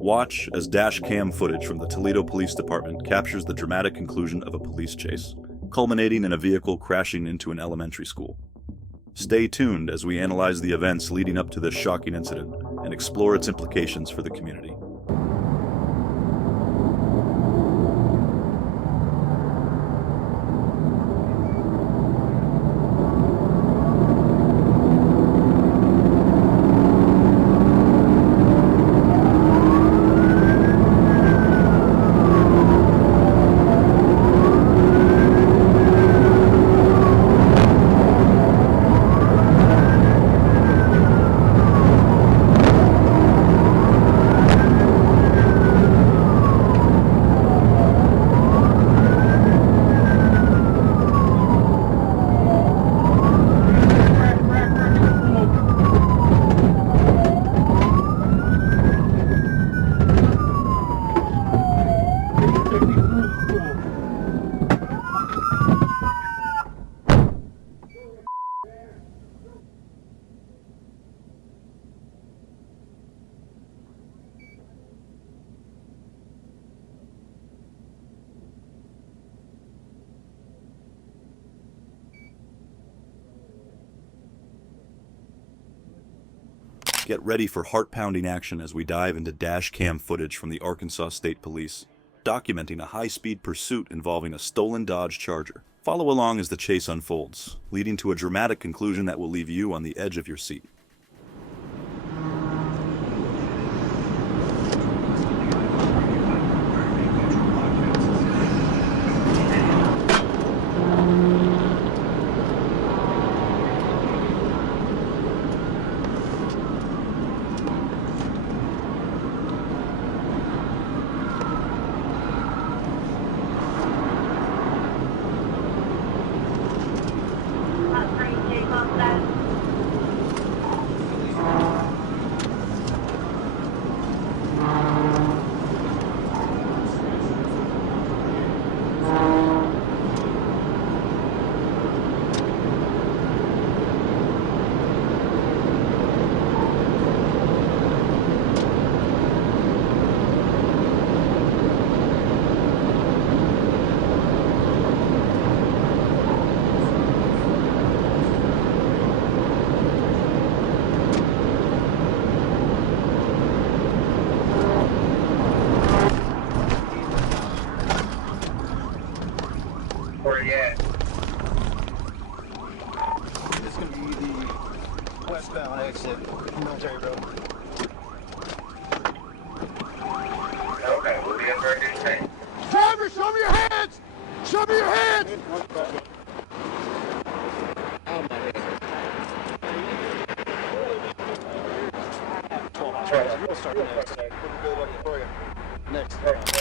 Watch as dash cam footage from the Toledo Police Department captures the dramatic conclusion of a police chase, culminating in a vehicle crashing into an elementary school. Stay tuned as we analyze the events leading up to this shocking incident and explore its implications for the community. Get ready for heart-pounding action as we dive into dash cam footage from the Arkansas State Police, documenting a high-speed pursuit involving a stolen Dodge Charger. Follow along as the chase unfolds, leading to a dramatic conclusion that will leave you on the edge of your seat. Where you at? It's going to be the westbound exit from Military Road. Okay, we'll be in very good shape. Driver, show me your hands! Show me your hands!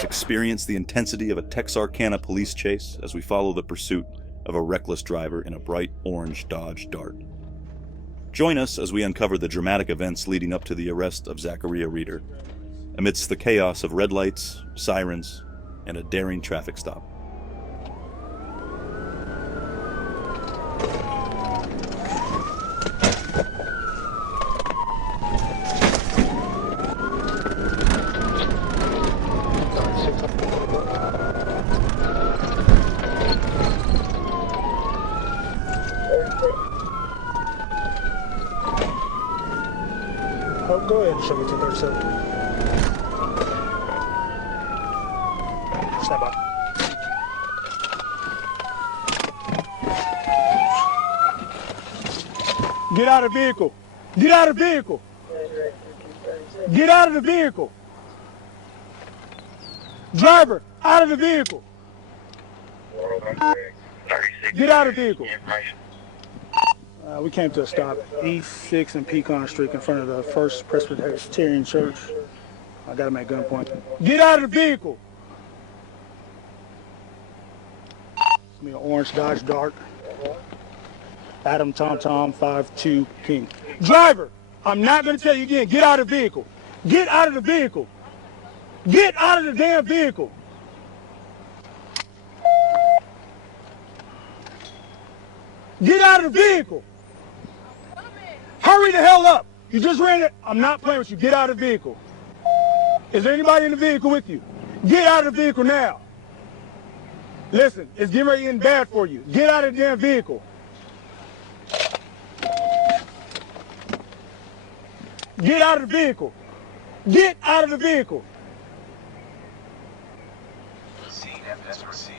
Experience the intensity of a Texarkana police chase as we follow the pursuit of a reckless driver in a bright orange Dodge Dart. Join us as we uncover the dramatic events leading up to the arrest of Zachariah Reeder, amidst the chaos of red lights, sirens, and a daring traffic stop. Oh, go ahead and show me 237. Stand by. Get out of the vehicle. Get out of the vehicle. Get out of the vehicle. Driver, out of the vehicle. Get out of the vehicle. We came to a stop, East 6 and Pecan Street in front of the First Presbyterian Church. I got him at gunpoint. Get out of the vehicle! It's me an orange Dodge Dart. Adam Tom Tom 52 King. Driver, I'm not going to tell you again, get out of the vehicle. Get out of the vehicle. Get out of the damn vehicle. Get out of the vehicle. Hurry the hell up. You just ran it. I'm not playing with you. Get out of the vehicle. Is there anybody in the vehicle with you? Get out of the vehicle now. Listen, it's getting ready to end bad for you. Get out of the damn vehicle. Get out of the vehicle. Get out of the vehicle. CFS received.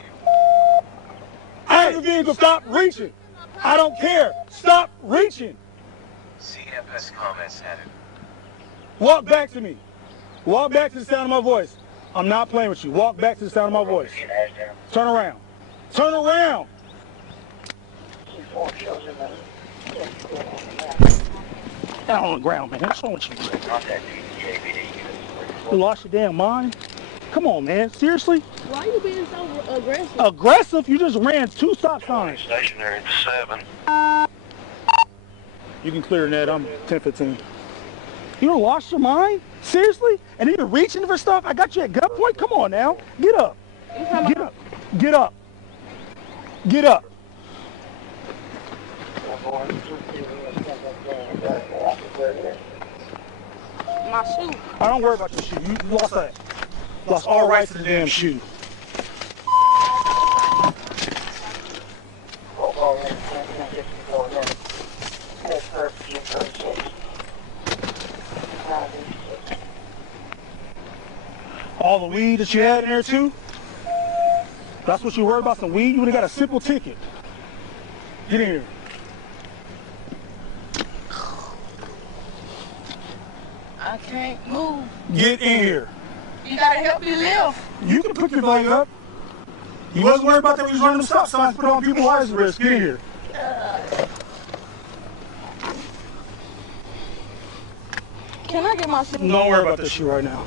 Out of the vehicle. Stop reaching. I don't care. Stop reaching. CFS comments added. Walk back to me. Walk back to the sound of my voice. I'm not playing with you. Walk back to the sound of my voice. Turn around. Turn around. Down on the ground, man. What's wrong with you? You lost your damn mind? Come on, man. Seriously? Why are you being so aggressive? Aggressive? You just ran 2 stop signs. Stationary 7. You can clear that. I'm 10-15. You done lost your mind? Seriously? And then you're reaching for stuff? I got you at gunpoint? Come on now. Get up. Get up. Get up. Get up. My shoe. I don't worry about your shoe. You lost that. Lost all rights to the damn shoe. All the weed that you had in there too? That's what you worried about, some weed? You would've got a simple ticket. Get in here. I can't move. Get in here. You gotta help me live. You can put your leg up. You wasn't worried about that when you was running the stop signs, put on people's lives at risk. Get in here. Can I get my shoe? Don't worry about this shit right now.